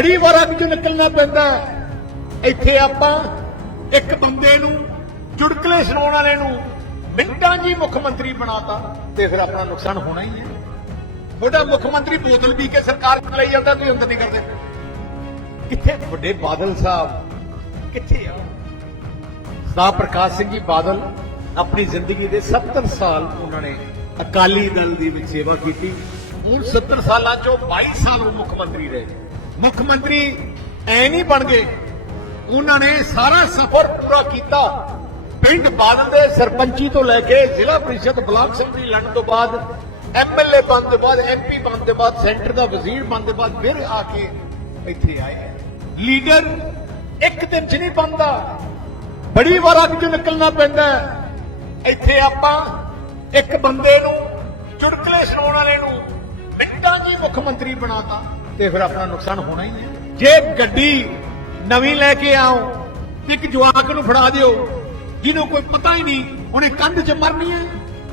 ਬੜੀ ਵਾਰ ਵਿੱਚੋਂ ਨਿਕਲਣਾ ਪੈਂਦਾ। ਇੱਥੇ ਆਪਾਂ ਇੱਕ ਬੰਦੇ ਨੂੰ ਚੁਟਕਲੇ ਸੁਣਾਉਣ ਵਾਲੇ ਨੂੰ ਮਿੰਟਾਂ 'ਚ ਮੁੱਖ ਮੰਤਰੀ ਬਣਾਤਾ ਤੇ ਫਿਰ ਆਪਣਾ ਨੁਕਸਾਨ ਹੋਣਾ ਹੀ ਹੈ। ਤੁਹਾਡਾ ਮੁੱਖ ਮੰਤਰੀ ਬੋਤਲ ਪੀ ਕੇ ਸਰਕਾਰ ਚਲਾਈ ਜਾਂਦਾ, ਤੁਸੀਂ ਅੰਦਰ ਨਹੀਂ ਕਰਦੇ। ਕਿੱਥੇ ਵੱਡੇ ਬਾਦਲ ਸਾਹਿਬ? ਕਿੱਥੇ ਆ? ਸਰਦਾਰ ਪ੍ਰਕਾਸ਼ ਸਿੰਘ ਜੀ ਬਾਦਲ ਆਪਣੀ ਜ਼ਿੰਦਗੀ ਦੇ 70 ਸਾਲ ਉਹਨਾਂ ਨੇ ਅਕਾਲੀ ਦਲ ਦੀ ਵਿੱਚ ਸੇਵਾ ਕੀਤੀ। ਹੁਣ 70 ਸਾਲਾਂ ਚੋਂ 22 ਸਾਲ ਉਹ ਮੁੱਖ ਮੰਤਰੀ ਰਹੇ। ਮੁੱਖ ਮੰਤਰੀ ਐ ਨਹੀਂ ਬਣ ਗਏ। ਉਹਨਾਂ ਨੇ ਸਾਰਾ ਸਫ਼ਰ ਪੂਰਾ ਕੀਤਾ। ਪਿੰਡ ਬਾਦਲ ਦੇ ਸਰਪੰਚੀ ਤੋਂ ਲੈ ਕੇ ਜ਼ਿਲ੍ਹਾ ਪ੍ਰੀਸ਼ਦ ਬਲਾਕ ਸੰਮਤੀ ਲੜਨ ਤੋਂ ਬਾਅਦ ਐਮਐਲਏ ਬਣਨ ਤੋਂ ਬਾਅਦ ਐਮਪੀ ਬਣਨ ਤੋਂ ਬਾਅਦ, ਸੈਂਟਰ ਦਾ ਵਜ਼ੀਰ ਬਣਨ ਤੋਂ ਬਾਅਦ ਫਿਰ ਆ ਕੇ ਇੱਥੇ ਆਏ ਲੀਡਰ ਇੱਕ ਦਿਨ ਚ ਨਹੀਂ ਬਣਦਾ। ਬੜੀ ਵਾਰ ਅੱਗ ਚੋਂ ਨਿਕਲਣਾ ਪੈਂਦਾ ਇੱਥੇ ਆਪਾਂ ਇੱਕ ਬੰਦੇ ਨੂੰ, ਚੁਟਕਲੇ ਸੁਣਾਉਣ ਵਾਲੇ ਨੂੰ ਮਿੰਟਾਂ 'ਚ ਹੀ ਮੁੱਖ ਮੰਤਰੀ ਬਣਾਤਾ। ਤੇ ਫਿਰ ਆਪਣਾ ਨੁਕਸਾਨ ਹੋਣਾ ਹੀ ਹੈ। ਜੇ ਗੱਡੀ ਨਵੀਂ ਲੈ ਕੇ ਆਓ ਇੱਕ ਜਵਾਕ ਨੂੰ ਫੜਾ ਦਿਓ, ਜਿਹਨੂੰ ਕੋਈ ਪਤਾ ਹੀ ਨਹੀਂ, ਉਹਨੇ ਕੰਧ 'ਚ ਮਰਨੀ ਹੈ।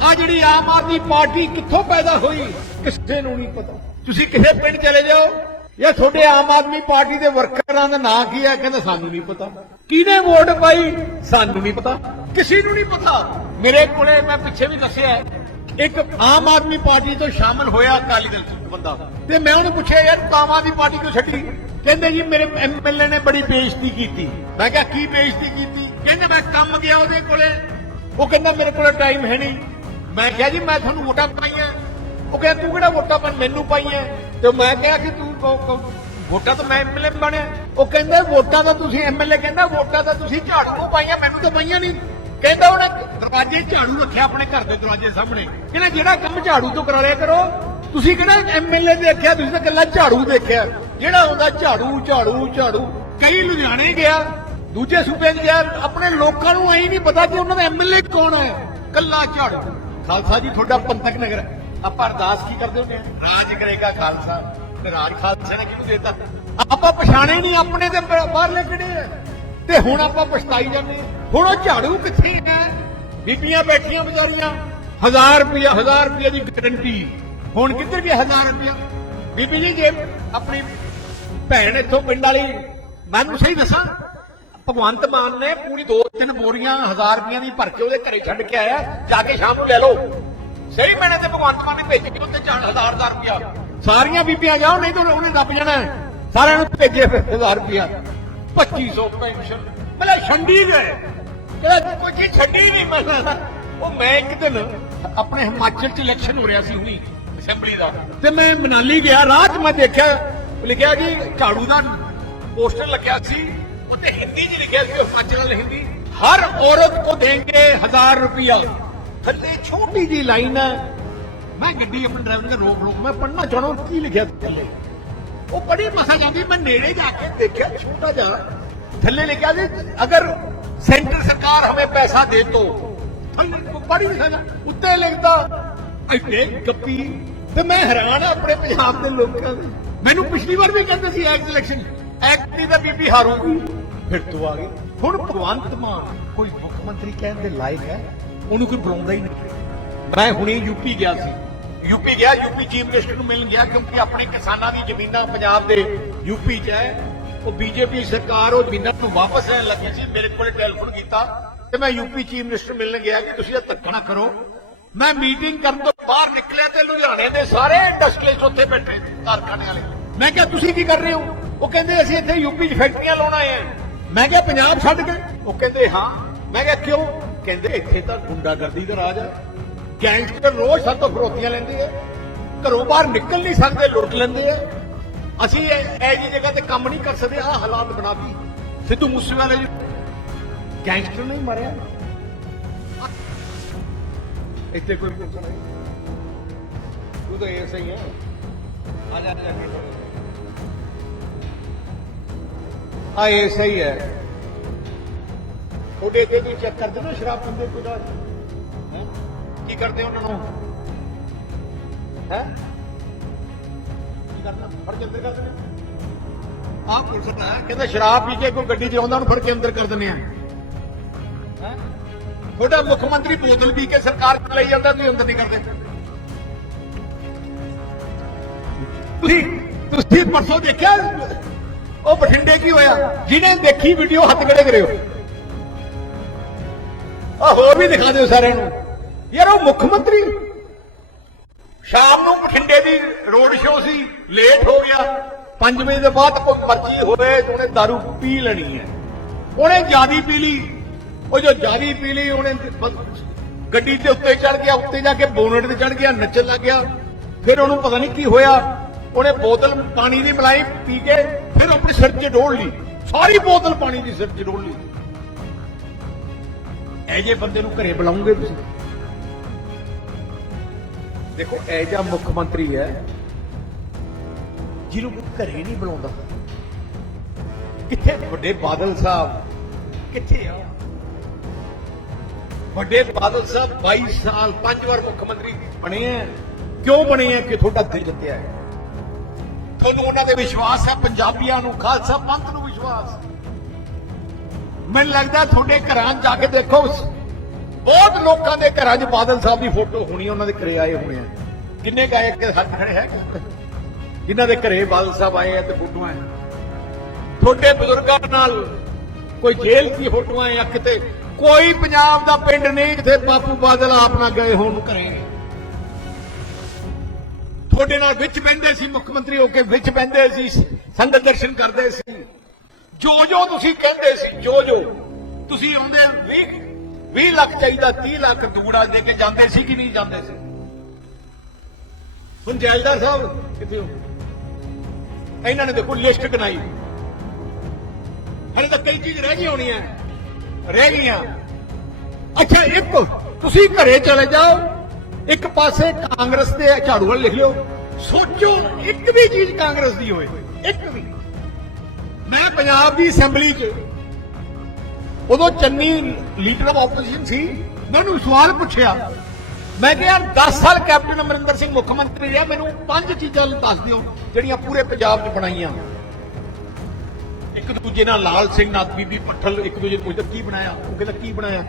ਆ ਜਿਹੜੀ ਆਮ ਆਦਮੀ ਪਾਰਟੀ ਕਿੱਥੋਂ ਪੈਦਾ ਹੋਈ, ਕਿਸੇ ਨੂੰ ਨਹੀਂ ਪਤਾ। ਤੁਸੀਂ ਕਿਸੇ ਪਿੰਡ ਚਲੇ ਜਾਓ ਇਹ ਤੁਹਾਡੇ ਆਮ ਆਦਮੀ ਪਾਰਟੀ ਦੇ ਵਰਕਰਾਂ ਦਾ ਨਾਂ ਕੀ ਹੈ, ਕਹਿੰਦਾ ਸਾਨੂੰ ਨਹੀਂ ਪਤਾ। ਕਿਹਨੇ ਵੋਟ ਪਾਈ? ਸਾਨੂੰ ਨਹੀਂ ਪਤਾ। ਕਿਸੇ ਨੂੰ ਨਹੀਂ ਪਤਾ। ਮੇਰੇ ਕੋਲੇ ਮੈਂ ਪਿੱਛੇ ਵੀ ਦੱਸਿਆ ਇੱਕ ਆਮ ਆਦਮੀ ਪਾਰਟੀ ਤੋਂ ਸ਼ਾਮਲ ਹੋਇਆ ਅਕਾਲੀ ਦਲ ਚ ਬੰਦਾ। ਤੇ ਮੈਂ ਉਹਨੂੰ ਪੁੱਛਿਆ, ਯਾਰ ਤੂੰ ਆਮ ਆਦਮੀ ਪਾਰਟੀ ਕਿਉਂ ਛੱਡੀ? ਕਹਿੰਦੇ, ਜੀ, ਮੇਰੇ ਐਮਐਲਏ ਨੇ ਬੜੀ ਬੇਇੱਜ਼ਤੀ ਕੀਤੀ। ਮੈਂ ਕਿਹਾ, ਕੀ ਬੇਇੱਜ਼ਤੀ ਕੀਤੀ? ਕਹਿੰਦੇ, ਮੈਂ ਕੰਮ ਗਿਆ ਉਹਦੇ ਕੋਲੇ। ਉਹ ਕਹਿੰਦਾ, ਮੇਰੇ ਕੋਲੇ ਟਾਈਮ ਹੈ ਨਹੀਂ। ਮੈਂ ਕਿਹਾ, ਜੀ, ਮੈਂ ਤੁਹਾਨੂੰ ਵੋਟਾਂ ਪਾਈਆਂ। ਉਹ ਕਹਿੰਦਾ, ਤੂੰ ਕਿਹੜਾ ਵੋਟਾਂ ਪਰ ਮੈਨੂੰ ਪਾਈਆਂ? ਤੇ ਮੈਂ ਕਿਹਾ ਕਿ ਤੂੰ ਵੋਟਾਂ ਤਾਂ ਮੈਂ ਐਮਐਲਏ ਬਣਿਆ। ਉਹ ਕਹਿੰਦਾ, ਵੋਟਾਂ ਤਾਂ ਤੁਸੀਂ ਐਮਐਲਏ ਕਹਿੰਦਾ, ਵੋਟਾਂ ਤਾਂ ਤੁਸੀਂ ਝਾੜੂ ਨੂੰ ਪਾਈਆਂ? ਮੈਨੂੰ ਤਾਂ ਪਾਈਆਂ ਨਹੀਂ। ਕਹਿੰਦਾ ਉਹਨੇ ਦਰਵਾਜ਼ੇ ਝਾੜੂ ਰੱਖਿਆ ਆਪਣੇ ਘਰ ਦੇ ਦਰਵਾਜ਼ੇ ਸਾਹਮਣੇ। ਕਹਿੰਦਾ, ਜਿਹੜਾ ਕੰਮ ਝਾੜੂ ਤੋਂ ਕਰਾ ਲਿਆ ਕਰੋ। ਤੁਸੀਂ ਕਿਹੜਾ ਐਮਐਲਏ ਦੇਖਿਆ ਤੁਸੀਂ ਤਾਂ ਇਕੱਲਾ ਝਾੜੂ ਦੇਖਿਆ। ਜਿਹੜਾ ਆਉਂਦਾ ਝਾੜੂ ਝਾੜੂ ਝਾੜੂ। ਕਈ ਲੁਧਿਆਣੇ ਗਿਆ, ਦੂਜੇ ਸੂਬੇ 'ਚ ਗਿਆ, ਆਪਣੇ ਲੋਕਾਂ ਨੂੰ ਐਂ ਨਹੀਂ ਪਤਾ ਕਿ ਉਹਨਾਂ ਦਾ ਐਮਐਲਏ ਕੌਣ ਹੈ। ਕੱਲਾ ਝਾੜੂ। ਖਾਲਸਾ ਜੀ, ਤੁਹਾਡਾ ਪੰਥਕ ਨਗਰ ਆਪਾਂ ਅਰਦਾਸ ਕੀ ਕਰਦੇ ਹੁੰਦੇ ਆ ਰਾਜ ਕਰੇਗਾ ਖਾਲਸਾ। ਰਾਜ ਖਾਲਸੇ ਨੇ ਕਿਹਨੂੰ ਦੇਤਾ? ਆਪਾਂ ਪਛਾਣੇ ਨਹੀਂ, ਆਪਣੇ ਤੇ ਬਾਹਰਲੇ ਕਿਹੜੇ ਆ? ਤੇ ਹੁਣ ਆਪਾਂ ਪਛਤਾਈ ਜਾਂਦੇ ਹੁਣ ਉਹ ਝਾੜੂ ਕਿੱਥੇ ਹੈ? ਬੀਬੀਆਂ ਬੈਠੀਆਂ ਵਿਚਾਰੀਆਂ 1000 ਰੁਪਇਆ 1000 ਰੁਪਇਆ ਦੀ ਗਾਰੰਟੀ ਹੁਣ ਕਿੱਧਰ ਗਿਆ 1000 ਰੁਪਇਆ ਬੀਬੀ ਜੀ, ਜੇ ਆਪਣੀ ਭੈਣ ਇੱਥੋਂ ਪਿੰਡ ਵਾਲੀ ਮੈਨੂੰ ਸਹੀ ਦੱਸਾਂ, ਭਗਵੰਤ ਮਾਨ ਨੇ ਪੂਰੀ ਦੋ ਤਿੰਨ ਬੋਰੀਆਂ 1000 ਰੁਪਈਆਂ ਦੀ ਭਰ ਕੇ ਉਹਦੇ ਘਰੇ ਛੱਡ ਕੇ ਆਇਆ, ਜਾ ਕੇ ਸ਼ਾਮ ਨੂੰ ਲੈ ਲਓ। ਸਹੀ ਮੈਨੇ ਤੇ ਭਗਵੰਤ ਮਾਨ ਨੇ ਭੇਜੀ ਕਿ ਉੱਤੇ 4000 1000 ਰੁਪਇਆ ਸਾਰੀਆਂ ਬੀਬੀਆਂ ਜਾਓ ਨਹੀਂ ਤਾਂ ਉਹਨੇ ਦੱਬ ਜਾਣਾ ਸਾਰਿਆਂ ਨੂੰ ਭੇਜੇ ਫਿਰ 1000 ਰੁਪਇਆ 2500 ਪੈਨਸ਼ਨ ਮਤਲਬ ਛੰਡੀ ਗਏ ਕਿਹੜਾ ਕੋਈ ਛੱਡੀ ਨਹੀਂ। ਮੈਂ ਉਹ ਮੈਂ ਇੱਕ ਦਿਨ ਆਪਣੇ ਹਿਮਾਚਲ ਚ ਇਲੈਕਸ਼ਨ ਹੋ ਰਿਹਾ ਸੀ ਹੁਣੀ ਅਸੈਂਬਲੀ ਦਾ। ਤੇ ਮੈਂ ਮਨਾਲੀ ਗਿਆ, ਰਾਹ 'ਚ ਮੈਂ ਦੇਖਿਆ, ਲਿਖਿਆ ਜੀ, ਝਾੜੂ ਦਾ ਪੋਸਟਰ ਲੱਗਿਆ ਸੀ ਉੱਤੇ ਹਿੰਦੀ 'ਚ ਲਿਖਿਆ ਸੀ, ਹਿਮਾਚਲ ਨਾਲ ਹਿੰਦੀ। ਹਰ ਔਰਤ ਕੋ ਦੇंगे 1000 ਰੁਪਇਆ ਥੱਲੇ ਛੋਟੀ ਜੀ ਲਾਈਨ ਹੈ। ਮੈਂ ਗੱਡੀ ਆਪਣੇ ਡਰਾਈਵਰ ਨੇ ਰੋਕ ਰੋਕ। ਮੈਂ ਪੜਨਾ ਚਾਹਣਾ ਕੀ ਲਿਖਿਆ ਥੱਲੇ? ਉਹ ਬੜੀ ਮਸਾ ਜਾਂਦੀ, ਮੈਂ ਨੇੜੇ ਜਾ ਕੇ ਦੇਖਿਆ, ਛੋਟਾ ਜਿਹਾ। ਥੱਲੇ ਲਿਖਿਆ ਸੀ ਅਗਰ ਸੈਂਟਰ ਸਰਕਾਰ ਹਮੇ ਪੈਸਾ ਦੇ ਤੋ, ਥੱਲੇ ਬੜੀ ਮਸਾ ਜਾ, ਉੱਤੇ ਲਿਖਦਾ, ਐਡੇ ਗੱਪੀ। ਤੇ ਮੈਂ ਹੈਰਾਨ ਆ ਆਪਣੇ ਪੰਜਾਬ ਦੇ ਲੋਕਾਂ ਦੇ। ਮੈਨੂੰ ਪਿਛਲੀ ਵਾਰ ਵੀ ਕਹਿੰਦੇ ਸੀ ਐਕਟ ਇਲੈਕਸ਼ਨ ਐਕਟ ਨਹੀਂ ਬੀਬੀ ਹਾਰੂਗੀ। ਫਿਰ ਤੂੰ ਆ ਗਈ। ਹੁਣ ਭਗਵੰਤ ਮਾਨ, ਕੋਈ ਮੁੱਖ ਮੰਤਰੀ ਕਹਿਣ ਦੇ ਲਾਇਕ ਹੈ, ਉਹਨੂੰ ਕੋਈ ਬੁਲਾਉਂਦਾ ਹੀ ਨਹੀਂ। ਮੈਂ ਹੁਣੇ ਯੂਪੀ ਗਿਆ ਸੀ। ਯੂਪੀ ਗਿਆ, ਯੂਪੀ ਚੀਫ ਮਿਨਿਸਟਰ ਨੂੰ ਮਿਲਣ ਗਿਆ ਕਿਉਂਕਿ ਆਪਣੇ ਕਿਸਾਨਾਂ ਦੀ ਜ਼ਮੀਨਾਂ ਪੰਜਾਬ ਦੇ ਯੂਪੀ 'ਚ ਹੈ। ਉਹ ਬੀਜੇਪੀ ਸਰਕਾਰ ਉਹ ਜ਼ਮੀਨਾਂ ਨੂੰ ਵਾਪਸ ਲੈਣ ਲੱਗੀ ਸੀ, ਮੇਰੇ ਕੋਲੇ ਟੈਲੀਫੋਨ ਕੀਤਾ ਤੇ ਮੈਂ ਯੂਪੀ ਚੀਫ ਮਿਨਿਸਟਰ ਮਿਲਣ ਗਿਆ ਕਿ ਤੁਸੀਂ ਇਹ ਧੱਕਾ ਨਾ ਕਰੋ। ਮੈਂ ਮੀਟਿੰਗ ਕਰਨ ਤੋਂ ਬਾਹਰ ਨਿਕਲਿਆ ਤੇ ਲੁਧਿਆਣੇ ਦੇ ਸਾਰੇ ਇੰਡਸਟਰੀਅਲਿਸਟ ਉੱਥੇ ਬੈਠੇ ਕਾਰਖਾਨੇ ਵਾਲੇ। ਮੈਂ ਕਿਹਾ, ਤੁਸੀਂ ਕੀ ਕਰ ਰਹੇ ਹੋ? ਉਹ ਕਹਿੰਦੇ, ਅਸੀਂ ਇੱਥੇ ਯੂਪੀ 'ਚ ਫੈਕਟਰੀਆਂ ਲਾਉਣ ਆਏ ਆ ਮੈਂ ਕਿਹਾ, ਪੰਜਾਬ ਛੱਡ ਕੇ? ਉਹ ਕਹਿੰਦੇ, ਹਾਂ। ਮੈਂ ਕਿਹਾ, ਕਿਉਂ? ਕਹਿੰਦੇ, ਇੱਥੇ ਤਾਂ ਗੁੰਡਾਗਰਦੀ ਦਾ ਰਾਜ ਹੈ ਗੈਂਗਸਟਰ ਰੋਜ਼ ਸਾਡੇ ਤੋਂ ਫਰੋਤੀਆਂ ਲੈਂਦੇ ਆ ਘਰੋਂ ਬਾਹਰ ਨਿਕਲ ਨਹੀਂ ਸਕਦੇ, ਲੁੱਟ ਲੈਂਦੇ ਆ ਅਸੀਂ ਇਹ ਇਹ ਜੀ ਜਗ੍ਹਾ ਤੇ ਕੰਮ ਨਹੀਂ ਕਰ ਸਕਦੇ ਆ ਹਾਲਾਤ ਬਣਾਤੀ ਸਿੱਧੂ ਮੂਸੇਵਾਲੇ ਜੀ ਗੈਂਗਸਟਰ ਨਹੀਂ ਮਰਿਆ। ਇੱਥੇ ਕੋਈ ਪੁਲਿਸ ਨਹੀਂ। ਤੂੰ ਤਾਂ ਐਸਾ ਹੀ ਹੈ। ਆ ਜਾ ਜਾ। ਆ ਐਸਾ ਹੀ ਹੈ। ਉਹਦੇ ਤੇ ਵੀ ਚੈੱਕ ਕਰਦੇ ਨਾ ਸ਼ਰਾਬ ਪੀਂਦੇ ਕੋਈ ਦਾ ਕੀ ਕਰਦੇ ਉਹਨਾਂ ਨੂੰ? ਹੈ? ਕੀ ਕਰਨਾ? ਫੜ ਕੇ ਅੰਦਰ ਕਰ ਦਿੰਦੇ ਆਹ ਪੁਲਿਸ ਦਾ ਕਹਿੰਦਾ ਸ਼ਰਾਬ ਪੀ ਕੇ ਕੋਈ ਗੱਡੀ ਚਲਾਉਂਦਾ, ਉਹਨੂੰ ਫੜ ਕੇ ਅੰਦਰ ਕਰ ਦਿੰਦੇ ਆ ਹੈ? ਤੁਹਾਡਾ ਮੁੱਖ ਮੰਤਰੀ ਬੋਤਲ ਪੀ ਕੇ ਸਰਕਾਰ ਚਲਾਈ ਜਾਂਦਾ, ਤੁਸੀਂ ਅੰਦਰ ਨਹੀਂ ਕਰਦੇ। ਤੁਸੀਂ ਤੁਸੀਂ ਪਰਸੋਂ ਦੇਖਿਆ? ਉਹ ਬਠਿੰਡੇ ਕੀ ਹੋਇਆ? ਜਿਹਨੇ ਦੇਖੀ ਵੀਡੀਓ ਹੱਥ ਖੜੇ ਕਰਿਓ। ਆ ਹੋਰ ਵੀ ਦਿਖਾ ਦਿਓ ਸਾਰਿਆਂ ਨੂੰ। ਯਾਰ ਉਹ ਮੁੱਖ ਮੰਤਰੀ ਸ਼ਾਮ ਨੂੰ ਬਠਿੰਡੇ ਦੀ ਰੋਡ ਸ਼ੋਅ ਸੀ ਲੇਟ ਹੋ ਗਿਆ। 5 ਵਜੇ ਦੇ ਬਾਅਦ ਕੋਈ ਮਰਜ਼ੀ ਹੋਵੇ, ਉਹਨੇ दारू ਪੀ ਲੈਣੀ ਹੈ। ਉਹਨੇ ਜਿਆਦੀ ਪੀ ਲਈ। ਉਹ ਜੋ ਜਿਆਦੀ ਪੀ ਲਈ, ਉਹਨੇ ਗੱਡੀ ਦੇ ਉੱਤੇ ਚੜ ਗਿਆ, ਉੱਤੇ ਜਾ ਕੇ ਬੋਨਟ ਤੇ ਚੜ ਗਿਆ, ਨੱਚਣ ਲੱਗ ਗਿਆ। ਫਿਰ ਉਹਨੂੰ ਪਤਾ ਨਹੀਂ ਕੀ ਹੋਇਆ। ਉਹਨੇ ਬੋਤਲ ਪਾਣੀ ਦੀ ਮਲਾਈ ਪੀ ਕੇ ਫਿਰ ਆਪਣੇ ਸਿਰ 'ਚ ਡੋਲ ਲਈ। ਸਾਰੀ ਬੋਤਲ ਪਾਣੀ ਦੀ ਸਿਰ 'ਚ ਡੋਲ ਲਈ। ਇਹ ਜੇ ਬੰਦੇ ਨੂੰ ਘਰੇ ਬੁਲਾਉਂਗੇ ਤੁਸੀਂ। ਦੇਖੋ, ਇਹ ਜਿਹਾ ਮੁੱਖ ਮੰਤਰੀ ਹੈ। ਜਿਹਨੂੰ ਕੋਈ ਘਰੇ ਨਹੀਂ ਬੁਲਾਉਂਦਾ ਕਿੱਥੇ? ਵੱਡੇ ਬਾਦਲ ਸਾਹਿਬ। ਕਿੱਥੇ ਆ? ਵੱਡੇ ਬਾਦਲ ਸਾਹਿਬ 22 ਸਾਲ, ਪੰਜ ਵਾਰ ਮੁੱਖ ਮੰਤਰੀ ਬਣੇ ਆ। ਕਿਉਂ ਬਣੇ ਆ? ਕਿ ਤੁਹਾਡਾ ਦਿਲ ਜਿੱਤਿਆ ਹੈ। ਤੁਹਾਨੂੰ ਉਹਨਾਂ ਤੇ ਵਿਸ਼ਵਾਸ ਹੈ, ਪੰਜਾਬੀਆਂ ਨੂੰ, ਖਾਲਸਾ ਪੰਥ ਨੂੰ ਵਿਸ਼ਵਾਸ। ਮੈਨੂੰ ਲੱਗਦਾ ਤੁਹਾਡੇ ਘਰਾਂ ਜਾ ਕੇ ਦੇਖੋ ਬਹੁਤ ਲੋਕਾਂ ਦੇ ਘਰਾਂ 'ਚ ਬਾਦਲ ਸਾਹਿਬ ਦੀ ਫੋਟੋ ਹੋਣੀ, ਉਹਨਾਂ ਦੇ ਘਰੇ ਆਏ ਹੋਣੇ ਆ। ਕਿੰਨੇ ਗਾਇਕ ਕੇ ਹੱਥ ਖੜੇ ਹੈ ਜਿਨ੍ਹਾਂ ਦੇ ਘਰੇ ਬਾਦਲ ਸਾਹਿਬ ਆਏ ਆ ਤੇ ਫੋਟੋਆਂ ਹੈ ਤੁਹਾਡੇ ਬਜ਼ੁਰਗਾਂ ਨਾਲ ਕੋਈ ਜੇਲ੍ਹ ਦੀ ਫੋਟੋਆਂ ਜਾਂ ਕਿਤੇ ਕੋਈ ਪੰਜਾਬ ਦਾ ਪਿੰਡ ਨਹੀਂ, ਜਿੱਥੇ ਬਾਪੂ ਬਾਦਲ ਆਪ ਨਾ ਗਏ ਹੋਣ ਘਰੇ? ਤੁਹਾਡੇ ਨਾਲ ਵਿੱਚ ਬਹਿੰਦੇ ਸੀ, ਮੁੱਖ ਮੰਤਰੀ ਹੋ ਕੇ ਵਿੱਚ ਬਹਿੰਦੇ ਸੀ, ਸੰਗਤ ਦਰਸ਼ਨ ਕਰਦੇ ਸੀ। ਜੋ ਜੋ ਤੁਸੀਂ ਕਹਿੰਦੇ ਸੀ ਜੋ ਜੋ ਤੁਸੀਂ ਆਉਂਦੇ 20 20 ਲੱਖ ਚਾਹੀਦਾ 30 ਲੱਖ ਦੂੜਾ ਦੇ ਕੇ ਜਾਂਦੇ ਸੀ ਕਿ ਨਹੀਂ ਜਾਂਦੇ ਸੀ? ਹੁਣ ਜੈਲਦਾਰ ਸਾਹਿਬ, ਕਿੱਥੇ ਹੋ? ਇਹਨਾਂ ਨੇ ਦੇਖੋ ਲਿਸਟ ਬਣਾਈ। ਹਲੇ ਤਾਂ ਕਈ ਚੀਜ਼ ਰਹਿ ਗਈ ਹੋਣੀ ਹੈ ਰਹਿ ਗਈਆਂ। ਅੱਛਾ, ਇੱਕ ਤੁਸੀਂ ਘਰੇ ਚਲੇ ਜਾਓ, ਇੱਕ ਪਾਸੇ ਕਾਂਗਰਸ ਦੇ ਝਾੜੂ ਵਾਲ ਲਿਖ ਲਿਓ। ਸੋਚੋ, ਇੱਕ ਵੀ ਚੀਜ਼ ਕਾਂਗਰਸ ਦੀ ਹੋਏ, ਇੱਕ ਵੀ। ਮੈਂ ਪੰਜਾਬ ਦੀ ਅਸੈਂਬਲੀ 'ਚ ਉਦੋਂ ਚੰਨੀ ਲੀਡਰ ਆਫ ਆਪੋਜੀਸ਼ਨ ਸੀ। ਮੈਂ ਉਹਨੂੰ ਸਵਾਲ ਪੁੱਛਿਆ। ਮੈਂ ਕਿਹਾ, ਯਾਰ 10 ਸਾਲ ਕੈਪਟਨ ਅਮਰਿੰਦਰ ਸਿੰਘ ਮੁੱਖ ਮੰਤਰੀ ਰਿਹਾ। ਮੈਨੂੰ ਪੰਜ ਚੀਜ਼ਾਂ ਦੱਸ ਦਿਓ, ਜਿਹੜੀਆਂ ਪੂਰੇ ਪੰਜਾਬ 'ਚ ਬਣਾਈਆਂ। ਇੱਕ ਦੂਜੇ ਨਾਲ ਲਾਲ ਸਿੰਘ ਨਾਲ ਬੀਬੀ ਪੱਠਲ ਇੱਕ ਦੂਜੇ ਨੂੰ ਪੁੱਛਦਾ, ਕੀ ਬਣਾਇਆ? ਉਹ ਕਹਿੰਦਾ, ਕੀ ਬਣਾਇਆ?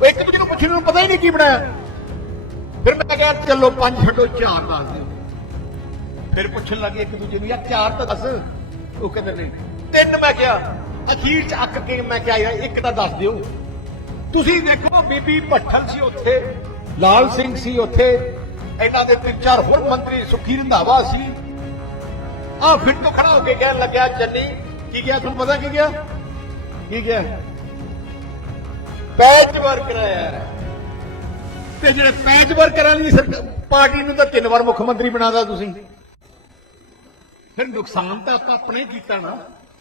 ਉਹ ਇੱਕ ਦੂਜੇ ਨੂੰ ਪੁੱਛਣ ਨੂੰ ਪਤਾ ਹੀ ਨਹੀਂ ਕੀ ਬਣਾਇਆ। ਫਿਰ ਮੈਂ ਕਿਹਾ, ਚਲੋ, ਪੰਜ ਛੱਡੋ, ਚਾਰ ਦੱਸ ਦਿਓ। ਫਿਰ ਪੁੱਛਣ ਲੱਗੇ ਇੱਕ ਦੂਜੇ ਨੂੰ, ਯਾਰ, ਚਾਰ ਤਾਂ ਦੱਸ। ਉਹ ਕਹਿੰਦੇ, ਨਹੀਂ। ਤਿੰਨ ਮੈਂ ਕਿਹਾ ਅਖੀਰ ਚ ਅੱਕ ਕੇ ਮੈਂ ਕਿਹਾ, ਯਾਰ, ਇੱਕ ਤਾਂ ਦੱਸ ਦਿਓ। ਤੁਸੀਂ ਦੇਖੋ, ਬੀਬੀ ਭੱਠਲ ਸੀ ਉੱਥੇ, ਲਾਲ ਸਿੰਘ ਸੀ ਉੱਥੇ, ਇਹਨਾਂ ਦੇ ਤਿੰਨ ਚਾਰ ਹੋਰ ਮੰਤਰੀ ਸੁਖੀ ਰੰਧਾਵਾ ਸੀ। ਆ ਫਿਰ ਤੋਂ ਖੜਾ ਹੋ ਕੇ ਕਹਿਣ ਲੱਗਿਆ, ਚੰਨੀ, ਕੀ ਗਿਆ? ਤੁਹਾਨੂੰ ਪਤਾ ਕੀ ਗਿਆ? ਕੀ ਗਿਆ? ਪੈਚ ਵਰਕ ਕਰਾਇਆ ਤੇ ਜਿਹੜੇ ਪੈਚ ਵਰਕਰਾਂ ਦੀ ਸਰਕਾਰ, ਪਾਰਟੀ ਨੂੰ ਤਾਂ ਤਿੰਨ ਵਾਰ ਮੁੱਖ ਮੰਤਰੀ ਬਣਾਦਾ ਤੁਸੀਂ। ਫਿਰ ਨੁਕਸਾਨ ਤਾਂ ਆਪਾਂ ਆਪਣੇ ਕੀਤਾ ਨਾ।